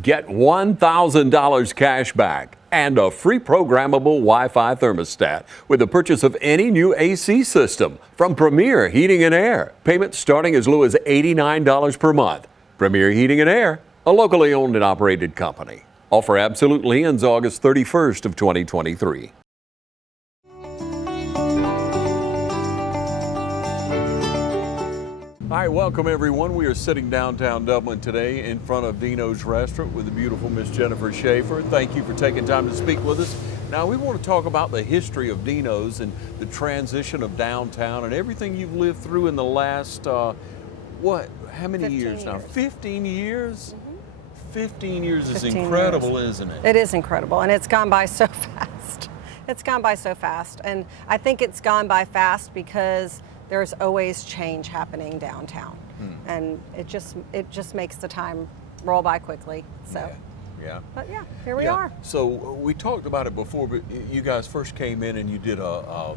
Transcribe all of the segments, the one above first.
Get $1,000 cash back and a free programmable Wi-Fi thermostat with the purchase of any new AC system from Premier Heating and Air. Payments starting as low as $89 per month. Premier Heating and Air, a locally owned and operated company. Offer absolutely ends August 31st of 2023. Hi, welcome everyone. We are sitting downtown Dublin today in front of Dino's Restaurant with the beautiful Miss Jennifer Shaffer. Thank you for taking time to speak with us. Now we want to talk about the history of Dino's and the transition of downtown and everything you've lived through in the last, how many years now? 15 years? Mm-hmm. 15 years is incredible, isn't it? It is incredible, and it's gone by so fast. It's gone by so fast, and I think it's gone by fast because there's always change happening downtown, and it just makes the time roll by quickly. So, yeah. But yeah, here we are. So we talked about it before, but you guys first came in and you did a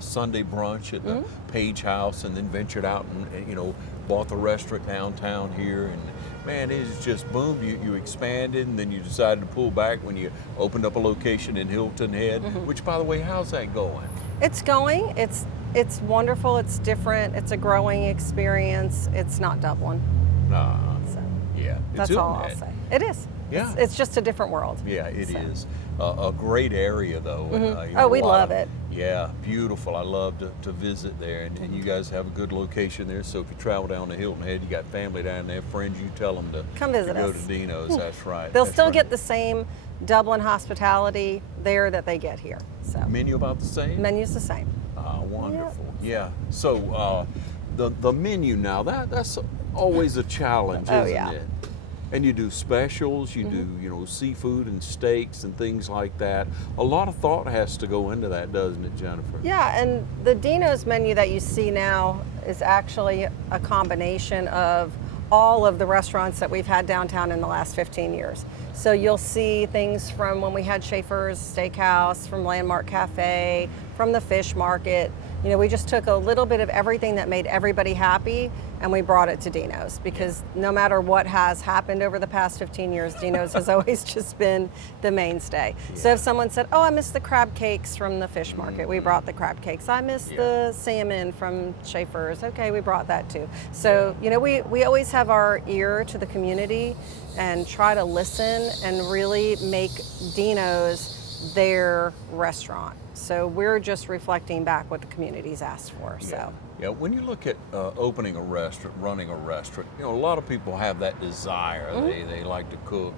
Sunday brunch at the Page House, and then ventured out and bought the restaurant downtown here, and man, it's just boomed. You expanded, and then you decided to pull back when you opened up a location in Hilton Head. Which, by the way, how's that going? It's going. It's wonderful. It's different. It's a growing experience. It's not Dublin. So, yeah. That's all I'll say. It is. Yeah. It's just a different world. Yeah, it is. A great area, though. We love it. Yeah, beautiful. I love to visit there, and you guys have a good location there. So if you travel down to Hilton Head, you got family down there, friends, you tell them to come visit go us. To Dino's. That's right. They'll still get the same Dublin hospitality there that they get here. So menu about the same? Menu's the same. Wonderful. Yep. Yeah. So the menu now, that's always a challenge, isn't it? And you do specials, you do seafood and steaks and things like that. A lot of thought has to go into that, doesn't it, Jennifer? Yeah, and the Dino's menu that you see now is actually a combination of all of the restaurants that we've had downtown in the last 15 years. So you'll see things from when we had Shaffer's Steakhouse, from Landmark Cafe, from the fish market. We just took a little bit of everything that made everybody happy, and we brought it to Dino's, because no matter what has happened over the past 15 years, Dino's has always just been the mainstay. Yeah. So if someone said, oh, I miss the crab cakes from the fish market, we brought the crab cakes. I miss the salmon from Shaffer's. Okay, we brought that too. So, we always have our ear to the community and try to listen and really make Dino's their restaurant. So we're just reflecting back what the community's asked for. So yeah, when you look at opening a restaurant, running a restaurant, a lot of people have that desire. They like to cook,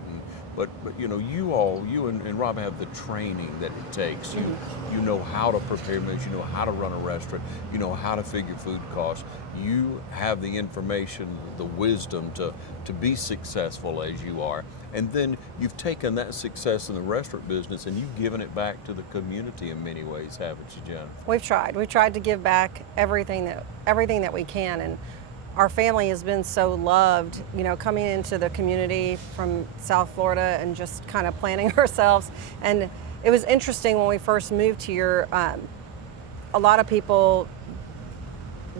but you and Rob have the training that it takes. You know how to prepare meals, you know how to run a restaurant, you know how to figure food costs. You have the information, the wisdom to be successful as you are. And then you've taken that success in the restaurant business and you've given it back to the community in many ways, haven't you, Jen? We've tried. We've tried to give back everything that we can, and our family has been so loved, coming into the community from South Florida and just kind of planning ourselves. And it was interesting when we first moved here, a lot of people,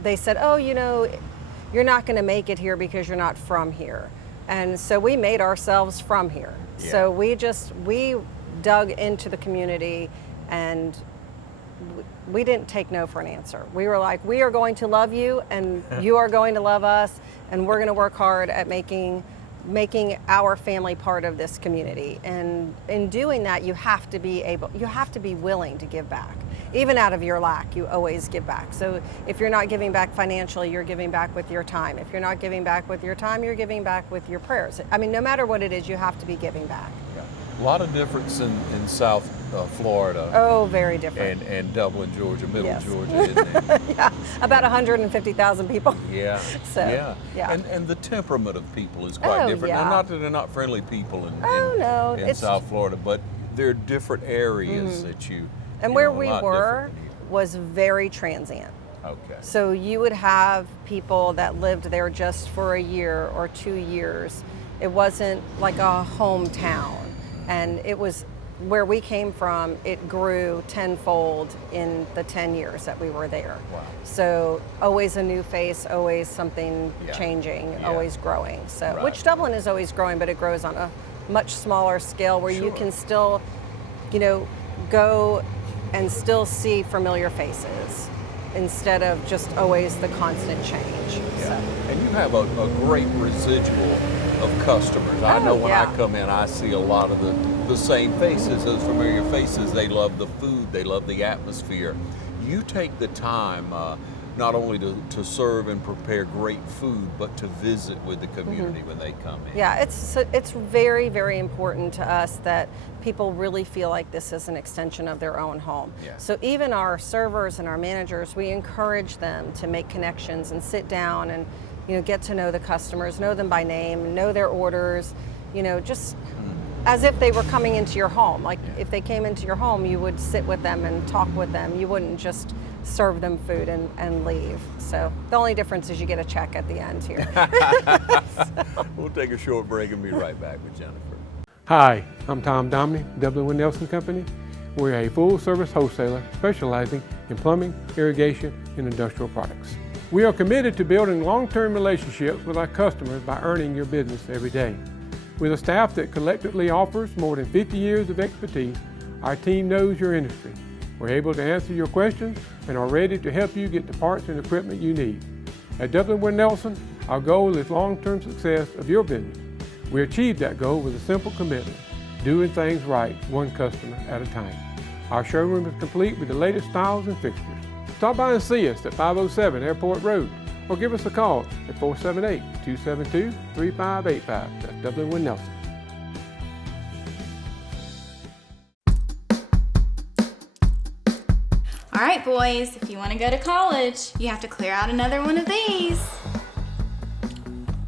they said, oh, you're not going to make it here because you're not from here. And so we made ourselves from here. Yeah. So we dug into the community, and we didn't take no for an answer. We were like, we are going to love you, and you are going to love us, and we're going to work hard at making our family part of this community. And in doing that, you have to be willing to give back. Even out of your lack, you always give back. So if you're not giving back financially, you're giving back with your time. If you're not giving back with your time, you're giving back with your prayers. I mean, no matter what it is, you have to be giving back. Yeah. A lot of difference in South Florida. Oh, very different. And Dublin, Georgia, Middle Georgia, isn't it? Yeah, about 150,000 people. Yeah. So, yeah. And the temperament of people is quite different. Yeah. Now, not that they're not friendly people in South Florida, but there are different areas that you. And where we were was very transient. Okay. So you would have people that lived there just for a year or 2 years. It wasn't like a hometown. And it was where we came from, it grew tenfold in the 10 years that we were there. Wow. So always a new face, always something Yeah. changing, Yeah. always growing. So, Right. which Dublin is always growing, but it grows on a much smaller scale where you Sure. can still, go and still see familiar faces instead of just always the constant change. Yeah. So. And you have a great residual of customers. I Oh, know when yeah. I come in, I see a lot of the same faces, those familiar faces. They love the food, they love the atmosphere. You take the time not only to serve and prepare great food, but to visit with the community when they come in. Yeah, it's very, very important to us that people really feel like this is an extension of their own home. Yeah. So even our servers and our managers, we encourage them to make connections and sit down and get to know the customers, know them by name, know their orders, just as if they were coming into your home. Like if they came into your home, you would sit with them and talk with them. You wouldn't just serve them food and leave. So the only difference is you get a check at the end here. We'll take a short break and be right back with Jennifer. Hi, I'm Tom Domney, Dublin with Nelson Company. We're a full-service wholesaler specializing in plumbing, irrigation, and industrial products. We are committed to building long-term relationships with our customers by earning your business every day. With a staff that collectively offers more than 50 years of expertise, our team knows your industry. We're able to answer your questions and are ready to help you get the parts and equipment you need. At Dublin with Nelson, our goal is long-term success of your business. We achieve that goal with a simple commitment, doing things right, one customer at a time. Our showroom is complete with the latest styles and fixtures. Stop by and see us at 507 Airport Road or give us a call at 478-272-3585. That's Dublin with Nelson. All right, boys, if you want to go to college, you have to clear out another one of these.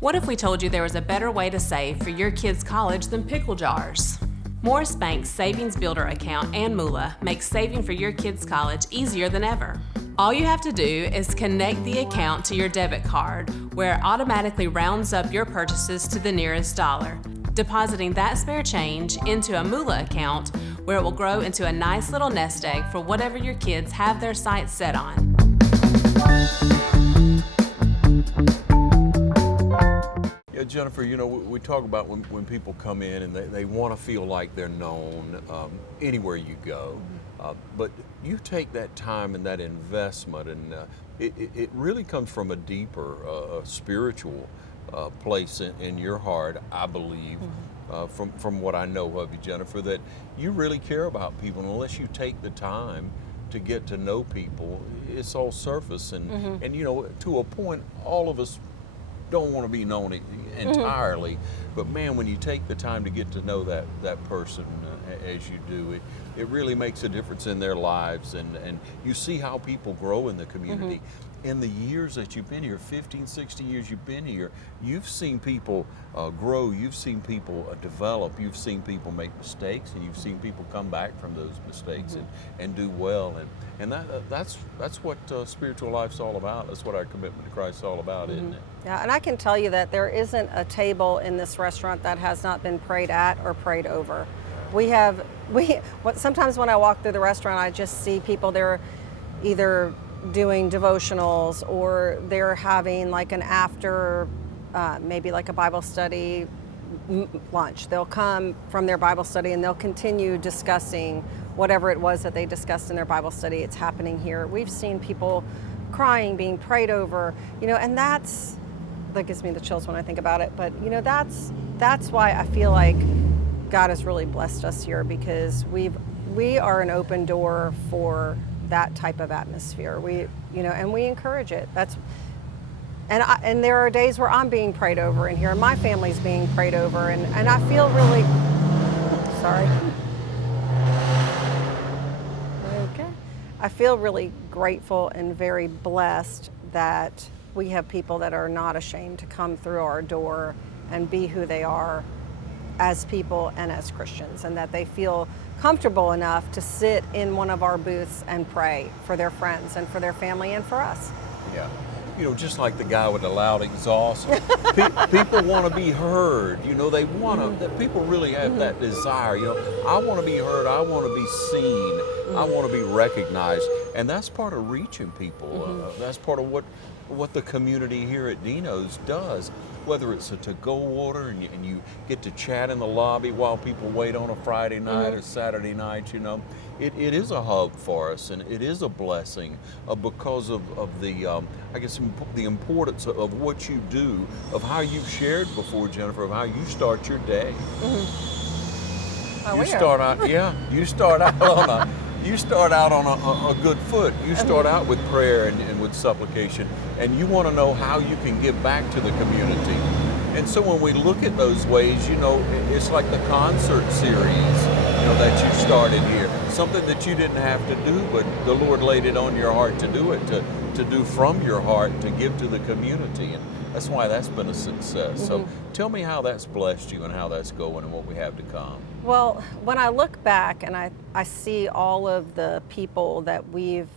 What if we told you there was a better way to save for your kids' college than pickle jars? Morris Bank's Savings Builder account and Moolah makes saving for your kids' college easier than ever. All you have to do is connect the account to your debit card, where it automatically rounds up your purchases to the nearest dollar, depositing that spare change into a Moolah account where it will grow into a nice little nest egg for whatever your kids have their sights set on. Yeah, Jennifer, we talk about when people come in and they want to feel like they're known anywhere you go. But you take that time and that investment, and it really comes from a deeper spiritual place in your heart, I believe, from what I know of you, Jennifer, that you really care about people. And unless you take the time to get to know people, it's all surface. And to a point, all of us don't want to be known entirely, but man, when you take the time to get to know that person as you do, it really makes a difference in their lives, and you see how people grow in the community. In the years that you've been here, 15, 16 years you've been here, you've seen people grow, you've seen people develop, you've seen people make mistakes, and you've seen people come back from those mistakes and do well. And that's what spiritual life's all about. That's what our commitment to Christ is all about, isn't it? Yeah, and I can tell you that there isn't a table in this restaurant that has not been prayed at or prayed over. Sometimes when I walk through the restaurant, I just see people, they're either doing devotionals or they're having like an after, maybe like a Bible study lunch. They'll come from their Bible study and they'll continue discussing whatever it was that they discussed in their Bible study. It's happening here. We've seen people crying, being prayed over, and that gives me the chills when I think about it. But that's why I feel like God has really blessed us here, because we are an open door for that type of atmosphere. And we encourage it. And there are days where I'm being prayed over in here, and my family's being prayed over, and I feel really sorry. Okay. I feel really grateful and very blessed that we have people that are not ashamed to come through our door and be who they are as people and as Christians, and that they feel comfortable enough to sit in one of our booths and pray for their friends and for their family and for us. Yeah. just like the guy with the loud exhaust. People want to be heard. They want to. That people really have that desire. I want to be heard. I want to be seen. I want to be recognized, and that's part of reaching people. That's part of what the community here at Dino's does. Whether it's a to-go order and you get to chat in the lobby while people wait on a Friday night or Saturday night, it is a hub for us, and it is a blessing because of the, I guess, the importance of what you do, of how you've shared before, Jennifer, of how you start your day. Oh, You start out on a good foot. You start out with prayer and with supplication, and you want to know how you can give back to the community. And so when we look at those ways, it's like the concert series, that you started here. Something that you didn't have to do, but the Lord laid it on your heart to do it, to do from your heart, to give to the community. And that's why that's been a success. So tell me how that's blessed you and how that's going and what we have to come. Well, when I look back and I see all of the people that we've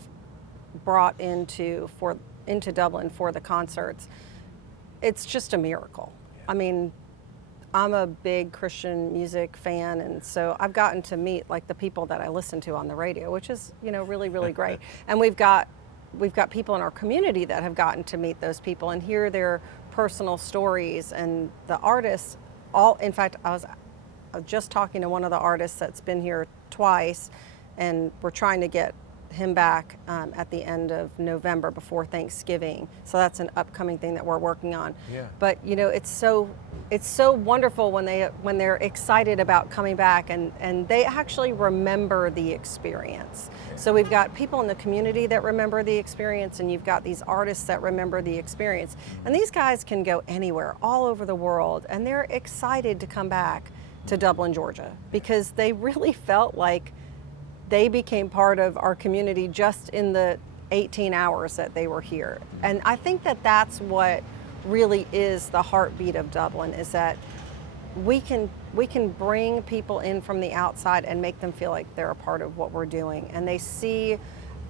brought into Dublin for the concerts, it's just a miracle. I mean, I'm a big Christian music fan, and so I've gotten to meet like the people that I listen to on the radio, which is, really, really great. And we've got people in our community that have gotten to meet those people and hear their personal stories, and the artists in fact, I was just talking to one of the artists that's been here twice, and we're trying to get him back at the end of November before Thanksgiving. So that's an upcoming thing that we're working on. Yeah. But it's so wonderful when they're excited about coming back and they actually remember the experience. So we've got people in the community that remember the experience, and you've got these artists that remember the experience. And these guys can go anywhere, all over the world, and they're excited to come back to Dublin, Georgia, because they really felt like they became part of our community just in the 18 hours that they were here. And I think that that's what really is the heartbeat of Dublin, is that we can bring people in from the outside and make them feel like they're a part of what we're doing. And they see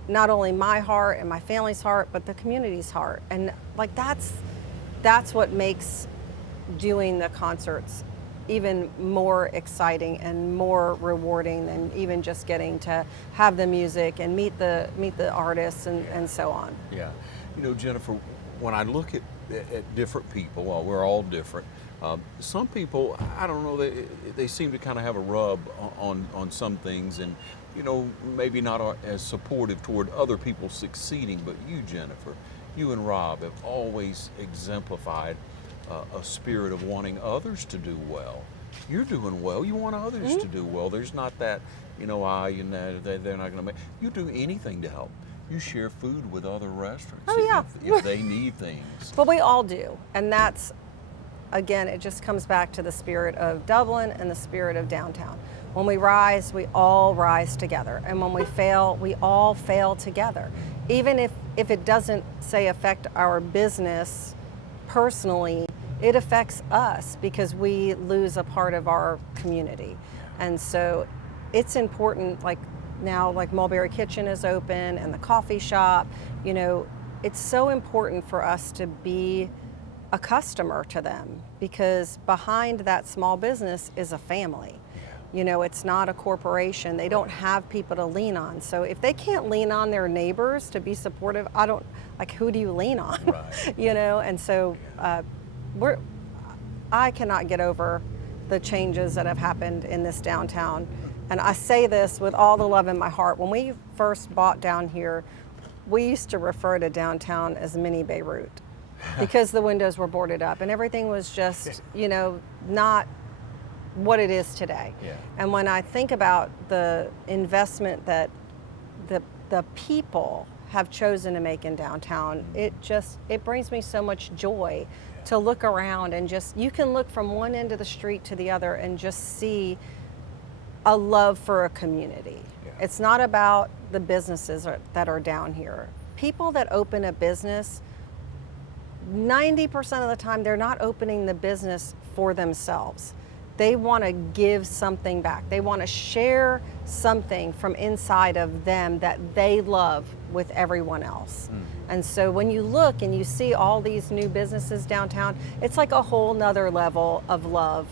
not only my heart and my family's heart, but the community's heart. And like that's what makes doing the concerts even more exciting and more rewarding than even just getting to have the music and meet the artists and so on. Yeah. Jennifer, when I look at different people, well, we're all different. Some people, I don't know, they seem to kind of have a rub on some things, and maybe not as supportive toward other people succeeding. But you, Jennifer, you and Rob have always exemplified a spirit of wanting others to do well. You're doing well. You want others to do well. There's not that, they're not going to make. You do anything to help. You share food with other restaurants. Oh, yeah. If they need things. But we all do. And that's, again, it just comes back to the spirit of Dublin and the spirit of downtown. When we rise, we all rise together. And when we fail, we all fail together. Even if it doesn't, say, affect our business personally, it affects us because we lose a part of our community. And so it's important, like now, like Mulberry Kitchen is open and the coffee shop, it's so important for us to be a customer to them, because behind that small business is a family. It's not a corporation. They don't have people to lean on. So if they can't lean on their neighbors to be supportive, who do you lean on? Right. And so I cannot get over the changes that have happened in this downtown. And I say this with all the love in my heart. When we first bought down here, we used to refer to downtown as mini Beirut because the windows were boarded up and everything was just, not what it is today. Yeah. And when I think about the investment that the people have chosen to make in downtown, it brings me so much joy to look around and you can look from one end of the street to the other and just see a love for a community. Yeah. It's not about the businesses that are down here. People that open a business, 90% of the time, they're not opening the business for themselves. they want to give something back. They want to share something from inside of them that they love with everyone else. And so when you look and you see all these new businesses downtown, it's like a whole nother level of love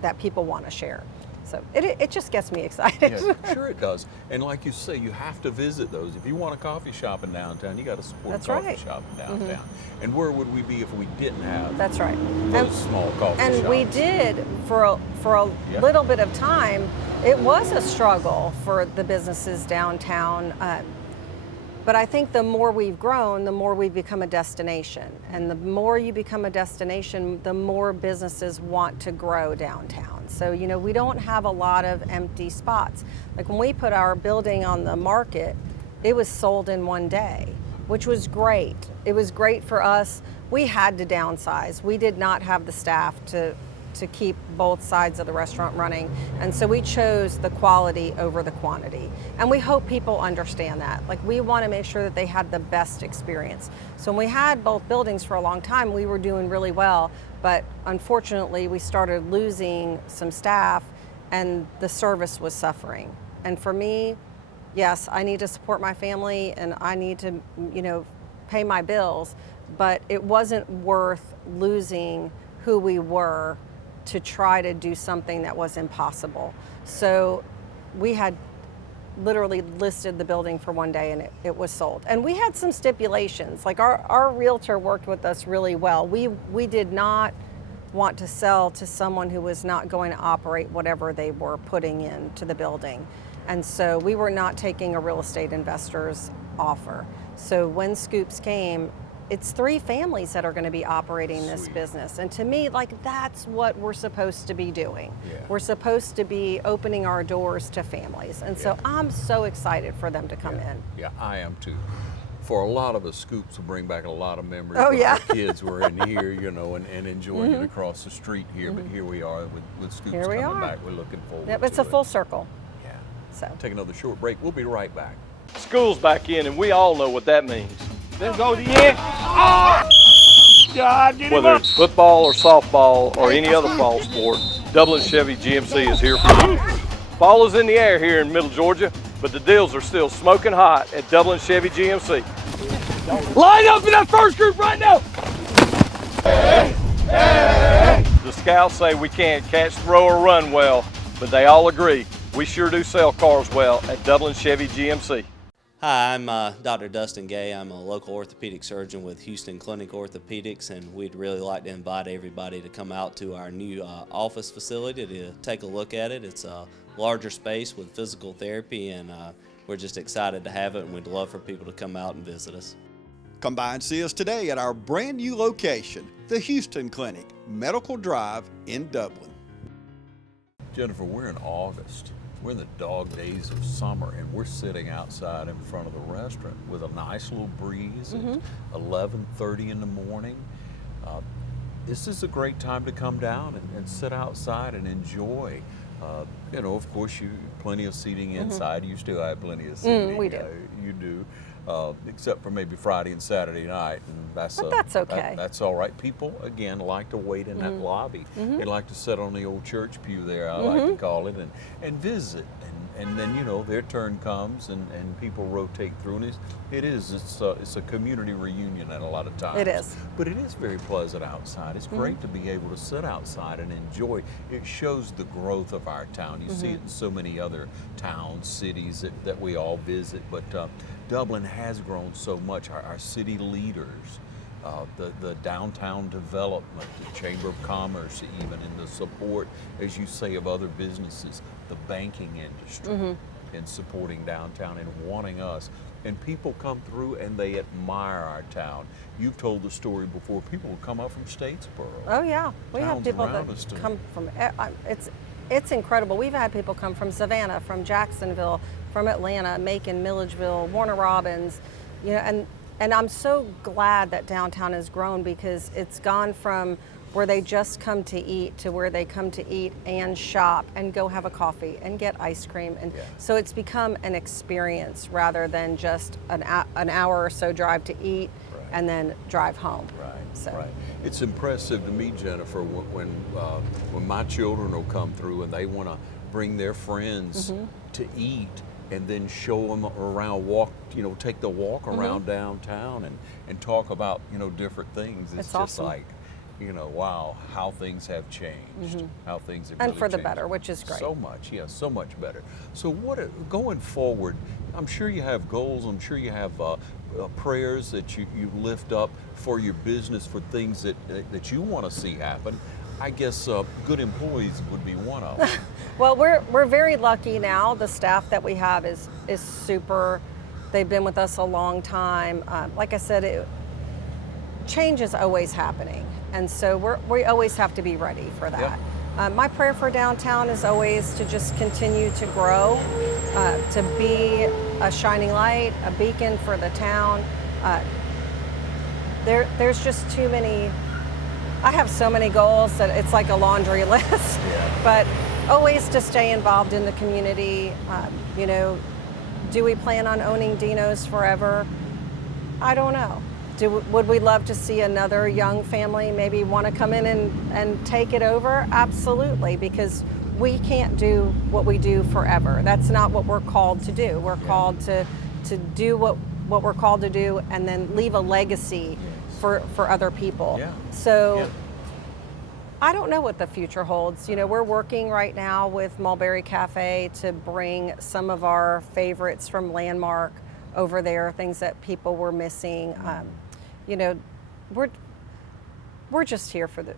that people want to share. So it just gets me excited. Yeah, sure it does. And like you say, you have to visit those. If you want a coffee shop in downtown, you got to support That's a coffee right. shop in downtown. And where would we be if we didn't have That's right. those small coffee shops? And we did for a little bit of time. It was a struggle for the businesses downtown. But I think the more we've grown, the more we've become a destination. And the more you become a destination, the more businesses want to grow downtown. So, you know, we don't have a lot of empty spots. Like when we put our building on the market, it was sold in one day, which was great. It was great for us. We had to downsize. We did not have the staff to keep both sides of the restaurant running. And so we chose the quality over the quantity. And we hope people understand that. Like we want to make sure that they had the best experience. So when we had both buildings for a long time, we were doing really well. But unfortunately, we started losing some staff and the service was suffering. And for me, yes, I need to support my family and I need to, you know, pay my bills, but it wasn't worth losing who we were to try to do something that was impossible. So we had literally listed the building for one day and it was sold. And we had some stipulations, like our realtor worked with us really well. We did not want to sell to someone who was not going to operate whatever they were putting into the building. And so we were not taking a real estate investor's offer. So when Scoops came, it's 3 families that are going to be operating this business. And to me, like that's what we're supposed to be doing. Yeah. We're supposed to be opening our doors to families. And so I'm so excited for them to come in. Yeah, I am too. For a lot of us, Scoops will bring back a lot of memories. Oh, when yeah. our kids were in here, you know, and enjoying it across the street here. But here we are with Scoops Here we coming are. back. We're looking forward Yep, to it's a it. full circle. Yeah. So Take another short break. We'll be right back. School's back in, and we all know what that means. Let's go to the end. Oh! God, get Whether it's football or softball or any other fall sport, Dublin Chevy GMC is here for you. Fall is in the air here in Middle Georgia, but the deals are still smoking hot at Dublin Chevy GMC. Line up in that first group right now. Hey, hey, hey. The scouts say we can't catch, throw, or run well, but they all agree we sure do sell cars well at Dublin Chevy GMC. Hi, I'm Dr. Dustin Gay. I'm a local orthopedic surgeon with Houston Clinic Orthopedics, and we'd really like to invite everybody to come out to our new office facility to take a look at it. It's a larger space with physical therapy, and we're just excited to have it, and we'd love for people to come out and visit us. Come by and see us today at our brand new location, the Houston Clinic, Medical Drive in Dublin. Jennifer, we're in August. We're in the dog days of summer, and we're sitting outside in front of the restaurant with a nice little breeze. It's 11:30 in the morning. This is a great time to come down and sit outside and enjoy. You know, of course, plenty of seating inside. You still have plenty of seating. We do. You do. Except for maybe Friday and Saturday night, and that's okay. That's all right. People again like to wait in that lobby. They like to sit on the old church pew there, I like to call it, and visit. And then you know their turn comes, and people rotate through, and it's a community reunion at a lot of times. It is. But it is very pleasant outside. It's great to be able to sit outside and enjoy. It shows the growth of our town. You see it in so many other towns, cities that we all visit, but Dublin has grown so much. Our city leaders, the downtown development, the Chamber of Commerce, even in the support, as you say, of other businesses, the banking industry in supporting downtown and wanting us. And people come through and they admire our town. You've told the story before. People will come up from Statesboro. Oh yeah, we have Towns people around that us to- come from. It's incredible. We've had people come from Savannah, from Jacksonville, from Atlanta, Macon, Milledgeville, Warner Robins, you know, and I'm so glad that downtown has grown because it's gone from where they just come to eat to where they come to eat and shop and go have a coffee and get ice cream, and so it's become an experience rather than just an hour or so drive to eat and then drive home. Right, So. right. It's impressive to me, Jennifer, when my children will come through and they want to bring their friends to eat, and then show them around, take the walk around downtown and talk about, different things. It's It's just awesome. like, wow, how things have changed, how things have And really for the changed. better, which is great. So much, yeah, so much better. So going forward, I'm sure you have goals, I'm sure you have prayers that you lift up for your business, for things that you want to see happen. I guess good employees would be one of them. Well, we're very lucky now. The staff that we have is super. They've been with us a long time. Like I said, change is always happening, and so we always have to be ready for that. My prayer for downtown is always to just continue to grow, to be a shining light, a beacon for the town. There's just too many. I have so many goals that it's like a laundry list, but always to stay involved in the community. Do we plan on owning Dino's forever? I don't know. Would we love to see another young family maybe want to come in and take it over? Absolutely, because we can't do what we do forever. That's not what we're called to do. We're called to do what we're called to do and then leave a legacy for other people. So I don't know what the future holds. We're working right now with Mulberry Cafe to bring some of our favorites from Landmark over there, things that people were missing. We're just here for the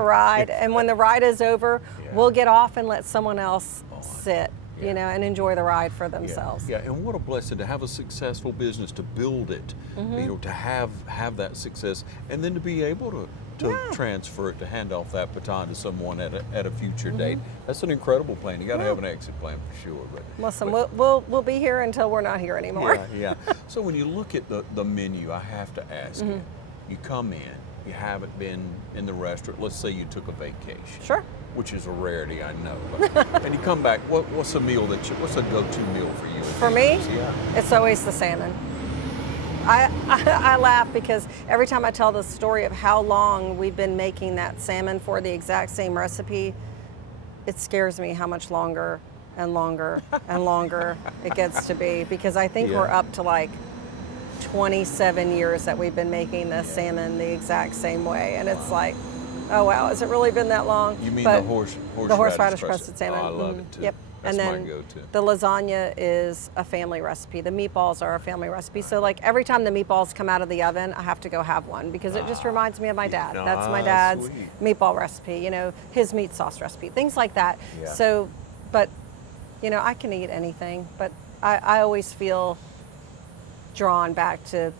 ride, and when the ride is over, we'll get off and let someone else sit. And enjoy the ride for themselves. Yeah, and what a blessing to have a successful business, to build it, to have that success, and then to be able to transfer it, to hand off that baton to someone at a future date. That's an incredible plan. You got to have an exit plan for sure. But listen, we'll be here until we're not here anymore. Yeah. So when you look at the menu, I have to ask you. You come in, you haven't been in the restaurant. Let's say you took a vacation. Sure. Which is a rarity, I know. And you come back. What's a meal what's a go-to meal for you? For me, it's always the salmon. I laugh because every time I tell the story of how long we've been making that salmon for the exact same recipe, it scares me how much longer and longer and longer it gets to be, because I think we're up to like 27 years that we've been making this salmon the exact same way, and it's like, oh wow, has it really been that long? You mean but the horseradish crusted salmon? Oh, I love it too. Yep. That's and my then go-to. the lasagna is a family recipe. The meatballs are a family recipe. So like every time the meatballs come out of the oven, I have to go have one because it just reminds me of my dad. That's my dad's sweet. meatball recipe, his meat sauce recipe, things like that. Yeah. So, but, I can eat anything, but I always feel drawn back to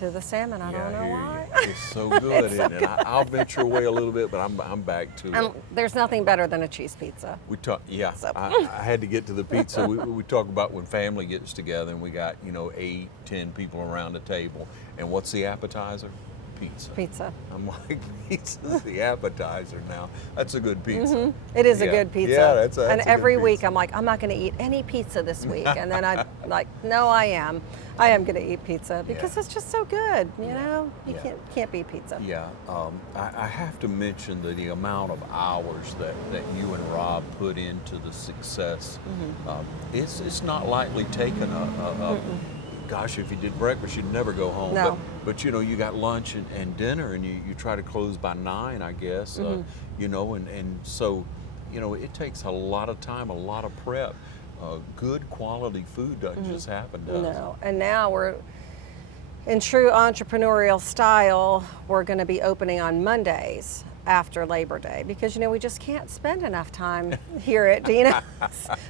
the salmon. I don't know why. It's so good, It's so isn't it? I'll venture away a little bit, but I'm back to And it. there's nothing better than a cheese pizza. We talk, So- I had to get to the pizza. we talk about when family gets together and we got 8, 10 people around the table, and what's the appetizer? Pizza. I'm like, pizza's the appetizer now. That's a good pizza. It is a good pizza. Yeah, that's a and good every week pizza. I'm like, I'm not going to eat any pizza this week. And then I'm like, no, I am. I am going to eat pizza because it's just so good. You can't beat pizza. Yeah, I have to mention the amount of hours that you and Rob put into the success. It's not lightly taken. Gosh, if you did breakfast, you'd never go home. No. But you got lunch and dinner, and you try to close by 9, I guess. And so, it takes a lot of time, a lot of prep. Good quality food doesn't just happen, does it? No. And now we're, in true entrepreneurial style, we're going to be opening on Mondays after Labor Day because, we just can't spend enough time here at Dino's.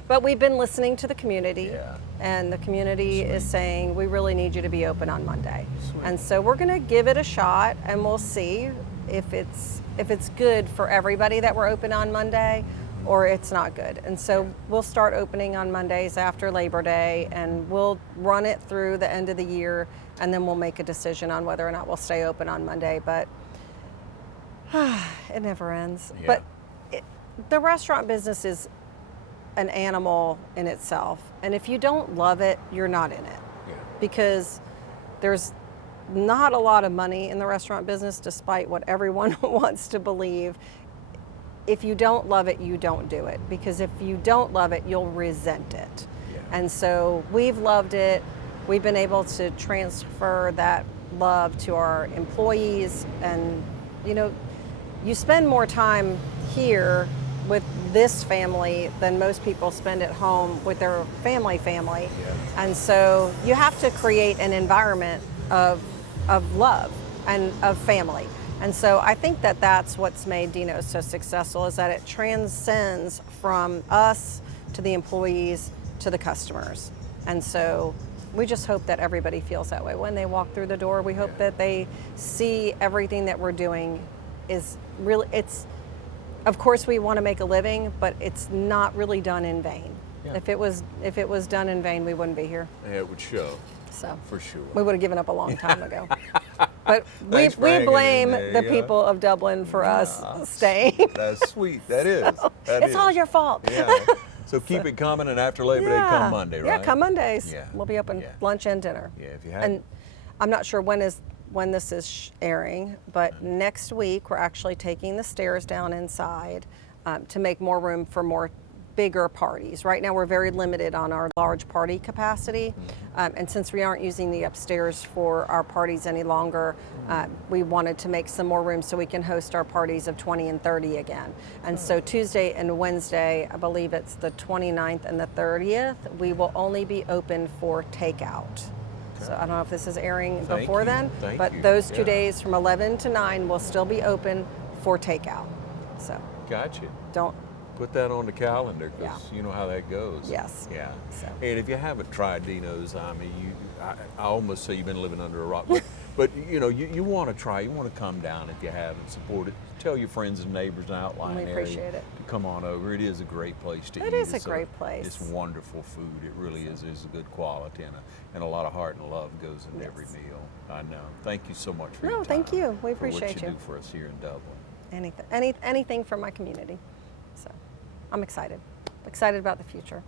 But we've been listening to the community, and the community is saying, we really need you to be open on Monday. And so we're going to give it a shot, and we'll see if it's good for everybody that we're open on Monday or it's not good. And so we'll start opening on Mondays after Labor Day, and we'll run it through the end of the year, and then we'll make a decision on whether or not we'll stay open on Monday. But it never ends. Yeah. But the restaurant business is an animal in itself. And if you don't love it, you're not in it. Yeah. Because there's not a lot of money in the restaurant business, despite what everyone wants to believe. If you don't love it, you don't do it, because if you don't love it, you'll resent it. Yeah. And so we've loved it. We've been able to transfer that love to our employees, and you know, you spend more time here with this family than most people spend at home with their family. Yeah. And so you have to create an environment of love and of family. And so I think that that's what's made Dino's so successful, is that it transcends from us to the employees to the customers. And so we just hope that everybody feels that way when they walk through the door. We hope that they see everything that we're doing is really, of course we want to make a living, but it's not really done in vain. Yeah. If it was done in vain, we wouldn't be here. Yeah, it would show. So For sure. we would have given up a long time ago. But we Thanks for hanging in blame there, the yeah. people of Dublin for us staying. That's sweet. That is. That It's is. all your fault. Yeah. So keep it coming, and after Labor Day, come Monday, right? Yeah, come Mondays. Yeah. We'll be open Yeah. lunch and dinner. Yeah, if you have. And I'm not sure when this is airing, but next week we're actually taking the stairs down inside to make more room for more bigger parties. Right now we're very limited on our large party capacity, and since we aren't using the upstairs for our parties any longer, we wanted to make some more room so we can host our parties of 20 and 30 again. And so Tuesday and Wednesday, I believe it's the 29th and the 30th, we will only be open for takeout. So I don't know if this is airing Thank before you. then, Thank but you. those 2 Yeah. days from 11 to 9 will still be open for takeout. So Gotcha. don't, Put that on the calendar, because Yeah. you know how that goes. Yes. Yeah. So. And if you haven't tried Dino's, I mean, I almost say you've been living under a rock, but you know, you want to try. You want to come down if you haven't. Support it. Tell your friends and neighbors in the outlying We area appreciate it. to come on over. It is a great place to eat. It is a It's great place. It's wonderful food. It really is. It's a good quality, and a lot of heart and love goes into every Yes. meal. I know. Thank you so much for your No, time. thank you. We for appreciate what you you. do for us here in Dublin. anything for my community. So I'm excited about the future.